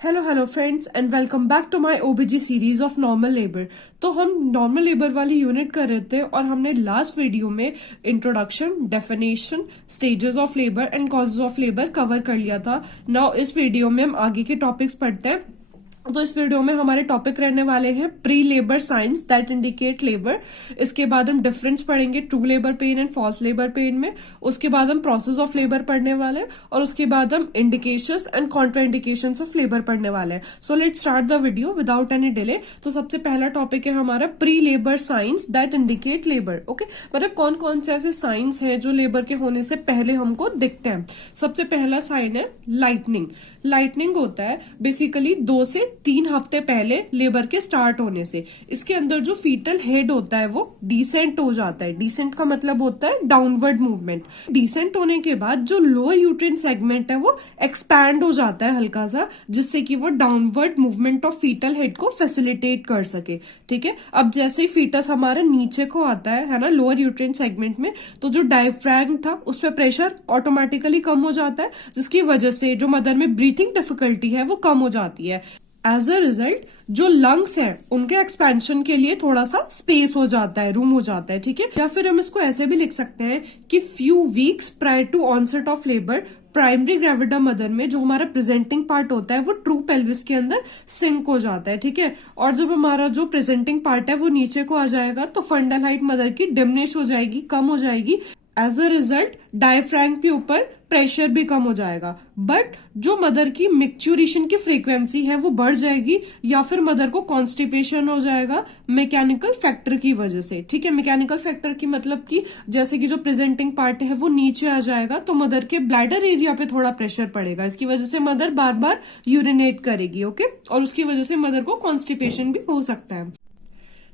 Hello friends and welcome back to my OBG series of normal labour. तो हम normal labour वाली unit कर रहे थे और हमने लास्ट वीडियो में introduction, definition, stages of labour and causes of labour cover कर लिया था। नाउ इस वीडियो में हम आगे के टॉपिक्स पढ़ते हैं। तो इस वीडियो में हमारे टॉपिक रहने वाले हैं pre labour signs that indicate labour. इसके बाद हम डिफरेंस पढ़ेंगे true labour pain and false labour pain में। उसके बाद हम प्रोसेस ऑफ लेबर पढ़ने वाले हैं और उसके बाद हम indications and Contra indications of labour पढ़ने वाले हैं। So let's start the video without any delay. तो सबसे पहला टॉपिक है हमारा pre labour signs that indicate labour. Okay, मतलब कौन कौन से ऐसे साइंस हैं जो लेबर के होने से पहले हमको दिखते हैं। सबसे पहला साइन है लाइटनिंग। लाइटनिंग होता है बेसिकली 2 से 3 हफ्ते पहले लेबर के स्टार्ट होने से। इसके अंदर जो फीटल हेड होता है वो डिसेंट हो जाता है। डिसेंट का मतलब होता है डाउनवर्ड मूवमेंट। डिसेंट होने के बाद जो लोअर यूट्राइन सेगमेंट है वो एक्सपैंड हो जाता है हल्का सा, जिससे कि वो downward movement of fetal head को फैसिलिटेट कर सके। ठीक है, अब जैसे ही फीटस हमारे नीचे को आता है ना, लोअर यूट्राइन सेगमेंट में, तो जो डायफ्रैगम था उस पर प्रेशर ऑटोमेटिकली कम हो जाता है, जिसकी वजह से जो मदर में ब्रीथिंग डिफिकल्टी है वो कम हो जाती है। एज अ रिजल्ट जो लंग्स है उनके एक्सपेंशन के लिए थोड़ा सा स्पेस हो जाता है, रूम हो जाता है। ठीक है, या फिर हम इसको ऐसे भी लिख सकते हैं कि few weeks prior to onset of labour primary gravida mother में जो हमारा प्रेजेंटिंग पार्ट होता है वो ट्रू पेल्विस के अंदर सिंक हो जाता है। ठीक है, और जब हमारा जो प्रेजेंटिंग पार्ट है वो नीचे को आ जाएगा तो फंडल हाइट मदर की डिमिनिश हो जाएगी, कम हो जाएगी। एज अ रिजल्ट डायफ्रैगम के ऊपर प्रेशर भी कम हो जाएगा। बट जो मदर की मिक्चुरेशन की फ्रीक्वेंसी है वो बढ़ जाएगी, या फिर मदर को कॉन्स्टिपेशन हो जाएगा मैकेनिकल फैक्टर की वजह से। ठीक है, मैकेनिकल फैक्टर की मतलब कि जैसे कि जो प्रेजेंटिंग पार्ट है वो नीचे आ जाएगा तो मदर के ब्लैडर एरिया पे थोड़ा प्रेशर पड़ेगा। इसकी वजह से मदर बार बार यूरिनेट करेगी। ओके, और उसकी वजह से मदर को कॉन्स्टिपेशन भी हो सकता है।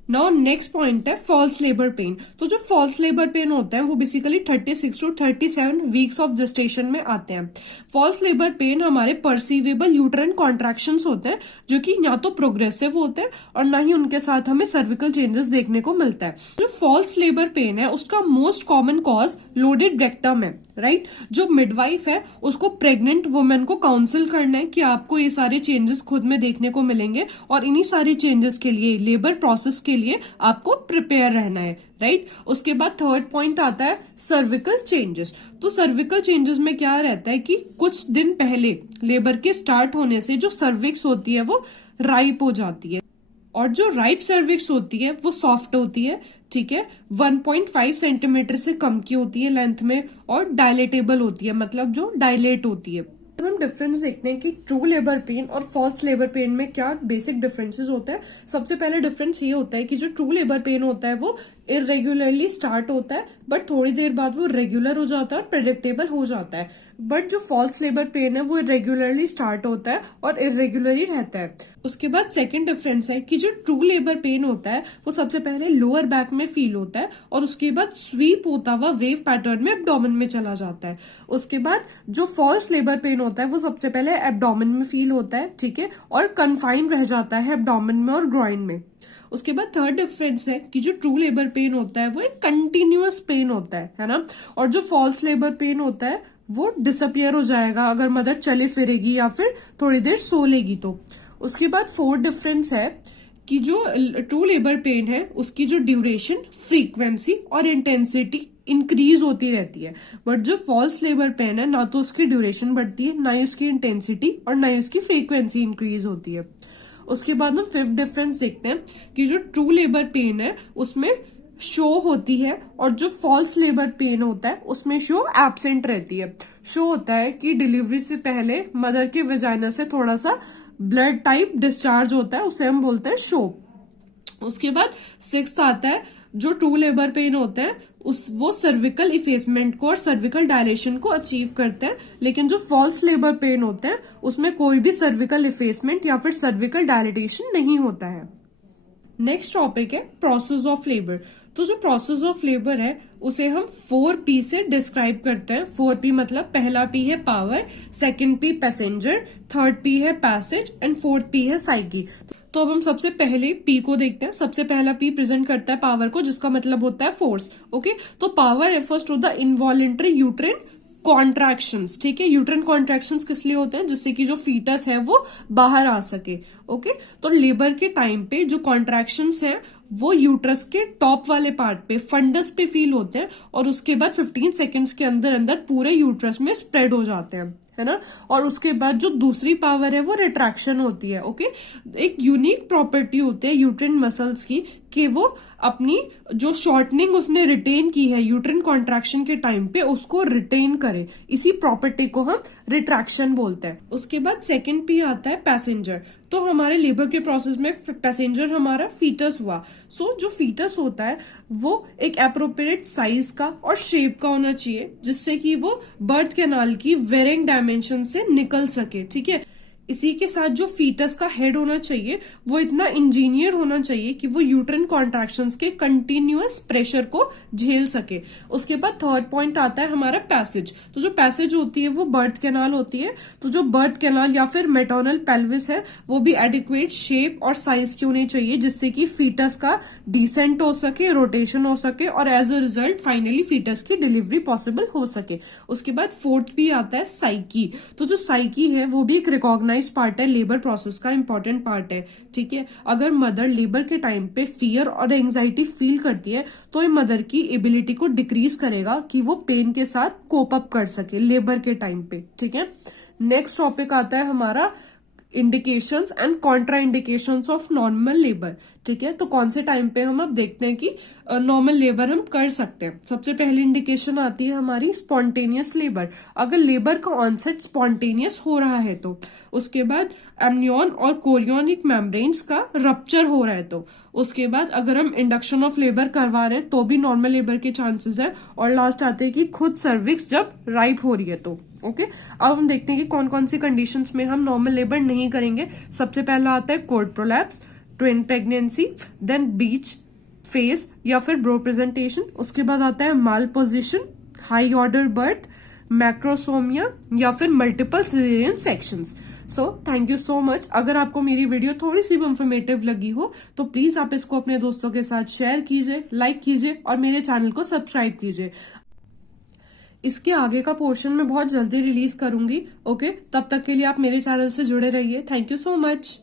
नाउ नेक्स्ट पॉइंट है फॉल्स लेबर पेन। तो जो फॉल्स लेबर पेन होता है वो basically 36 to 37 weeks of gestation में आते हैं। फॉल्स लेबर पेन हमारे परसीवेबल यूट्राइन कॉन्ट्रैक्शंस होते हैं जो कि या तो प्रोग्रेसिव होते हैं और ना ही उनके साथ हमें सर्विकल चेंजेस देखने को मिलता है। जो फॉल्स लेबर पेन है उसका most common cause loaded rectum है, राइट। जो मिडवाइफ है उसको प्रेग्नेंट वुमेन को काउंसिल करना है कि आपको ये सारे चेंजेस खुद में देखने को मिलेंगे और इन्हीं सारे चेंजेस के लिए लेबर प्रोसेस के लिए आपको प्रिपेयर रहना है, राइट। उसके बाद थर्ड पॉइंट आता है सर्विकल चेंजेस। तो सर्विकल चेंजेस में क्या रहता है कि कुछ दिन पहले लेबर के स्टार्ट होने से जो सर्विक्स होती है वो राइप हो जाती है, और जो राइप सर्विक्स होती है वो सॉफ्ट होती है। ठीक है, 1.5 सेंटीमीटर से कम की होती है लेंथ में और डायलेटेबल होती है, मतलब जो डायलेट होती है। अब हम डिफरेंस देखते हैं कि ट्रू लेबर पेन और फॉल्स लेबर पेन में क्या बेसिक डिफरेंसेस होते हैं। सबसे पहले डिफरेंस ये होता है कि जो ट्रू लेबर पेन होता है वो इरेगुलरली स्टार्ट होता है बट थोड़ी देर बाद वो रेगुलर हो जाता है और प्रेडिक्टेबल हो जाता है। बट जो फॉल्स लेबर पेन है वो इरेगुलरली स्टार्ट होता है और इरेगुलरली रहता है। उसके बाद सेकंड डिफरेंस है कि जो ट्रू लेबर पेन होता है वो सबसे पहले लोअर बैक में फील होता है और उसके बाद स्वीप होता हुआ वेव पैटर्न में एब्डोमेन में चला जाता है। उसके बाद जो फॉल्स लेबर पेन होता है वो सबसे पहले एब्डोमेन में फील होता है, ठीक है, और कन्फाइन रह जाता है एब्डोमेन में और ग्रॉइन में। उसके बाद थर्ड डिफरेंस है कि जो ट्रू लेबर पेन होता है वो एक कंटिन्यूअस पेन होता है ना, और जो फॉल्स लेबर पेन होता है वो डिसअपियर हो जाएगा अगर मदर चले फिरेगी या फिर थोड़ी देर सो लेगी तो। उसके बाद फोर्थ डिफरेंस है कि जो ट्रू लेबर पेन है उसकी जो ड्यूरेशन, फ्रीक्वेंसी और इंटेंसिटी इंक्रीज होती रहती है। बट जो फॉल्स लेबर पेन है ना तो उसकी ड्यूरेशन बढ़ती है, ना ही उसकी इंटेंसिटी और ना ही उसकी फ्रीक्वेंसी इंक्रीज होती है। उसके बाद हम फिफ्थ डिफरेंस देखते हैं कि जो ट्रू लेबर पेन है उसमें शो होती है और जो फॉल्स लेबर पेन होता है उसमें शो एब्सेंट रहती है। शो होता है कि डिलीवरी से पहले मदर के वेजाइना से थोड़ा सा ब्लड टाइप डिस्चार्ज होता है, उसे हम बोलते हैं शो। उसके बाद सिक्स्थ आता है जो ट्रू लेबर पेन होते हैं वो सर्विकल इफेसमेंट को और सर्विकल डायलेशन को अचीव करते हैं, लेकिन जो फॉल्स लेबर पेन होते हैं उसमें कोई भी सर्विकल इफेसमेंट या फिर सर्विकल डायलेटेशन नहीं होता है। नेक्स्ट टॉपिक है प्रोसेस ऑफ लेबर। तो जो प्रोसेस ऑफ लेबर है उसे हम 4P से डिस्क्राइब करते हैं। 4P मतलब पहला P है power, second P passenger, third P है पैसेज एंड फोर्थ P है साइकी। तो अब हम सबसे पहले P को देखते हैं। सबसे पहला P प्रेजेंट करता है पावर को, जिसका मतलब होता है फोर्स। ओके, तो power refers to the involuntary uterine contractions, ठीक है। यूट्राइन कॉन्ट्रैक्शंस किस लिए होते हैं? जिससे कि जो फीटस है वो बाहर आ सके, ओके। तो लेबर के टाइम पे जो कॉन्ट्रैक्शंस हैं वो यूट्रस के टॉप वाले पार्ट पे, फंडस पे फील होते हैं और उसके बाद 15 सेकेंड्स के अंदर अंदर पूरे यूट्रस में स्प्रेड हो जाते हैं, है ना। और उसके बाद जो दूसरी पावर है वो रिट्रैक्शन होती है, ओके। एक यूनिक प्रॉपर्टी होती है यूट्राइन मसल्स की कि वो अपनी जो शॉर्टनिंग उसने रिटेन की है यूट्राइन कॉन्ट्रैक्शन के टाइम पे उसको रिटेन करे, इसी प्रॉपर्टी को हम रिट्रैक्शन बोलते हैं। उसके बाद सेकंड पी आता है पैसेंजर। तो हमारे लेबर के प्रोसेस में पैसेंजर हमारा फीटस हुआ। सो जो फीटस होता है वो एक एप्रोप्रिएट साइज का और शेप का होना चाहिए जिससे कि वो बर्थ कैनाल की वेरिंग डायमेंशन से निकल सके, ठीक है। इसी के साथ जो फीटस का हेड होना चाहिए वो इतना इंजीनियर होना चाहिए कि वो यूट्राइन कॉन्ट्रैक्शंस के कंटिन्यूअस प्रेशर को झेल सके। उसके बाद थर्ड पॉइंट आता है हमारा पैसेज। तो जो पैसेज होती है वो बर्थ कैनाल होती है। तो जो बर्थ कैनाल या फिर मैटरनल पेल्विस है वो भी एडिक्वेट शेप और साइज की होनी चाहिए जिससे कि फीटस का डिसेंट हो सके, रोटेशन हो सके और as a result finally fetus की डिलीवरी पॉसिबल हो सके। उसके बाद फोर्थ भी आता है साइकी। तो जो साइकी है वो भी एक रिकॉग्नाइज पार्ट है, लेबर प्रोसेस का इंपॉर्टेंट पार्ट है, ठीक है। अगर मदर लेबर के टाइम पे फियर और एंजाइटी फील करती है तो ये मदर की एबिलिटी को डिक्रीज करेगा कि वो पेन के साथ कोप अप कर सके लेबर के टाइम पे, ठीक है। नेक्स्ट टॉपिक आता है हमारा indications and Contra indications of normal labour, ठीक है। तो कौन से टाइम पे हम अब देखते हैं कि नॉर्मल लेबर हम कर सकते हैं। सबसे पहली इंडिकेशन आती है हमारी स्पॉन्टेनियस लेबर। अगर लेबर का ऑनसेट स्पॉन्टेनियस हो रहा है तो, उसके बाद एमनियन और कोरियोनिक मेम्ब्रेन्स का रप्चर हो रहा है तो, उसके बाद अगर हम इंडक्शन ऑफ लेबर करवा रहे हैं तो भी नॉर्मल लेबर के चांसेस है, और लास्ट आते हैं कि खुद सर्विक्स जब राइप हो रही है तो, ओके। अब हम देखते हैं कि कौन कौन सी कंडीशंस में हम नॉर्मल लेबर नहीं करेंगे। सबसे पहला आता है cord prolapse, twin pregnancy, then breech face या फिर ब्रो प्रेजेंटेशन। उसके बाद आता है malposition, high order birth, macrosomia या फिर multiple caesarean sections. So thank you so much. अगर आपको मेरी वीडियो थोड़ी सी भी इंफॉर्मेटिव लगी हो तो प्लीज आप इसको अपने दोस्तों के साथ शेयर कीजिए, लाइक कीजिए और मेरे चैनल को सब्सक्राइब कीजिए। इसके आगे का पोर्शन मैं बहुत जल्दी रिलीज करूंगी, ओके। तब तक के लिए आप मेरे चैनल से जुड़े रहिए। Thank you so much.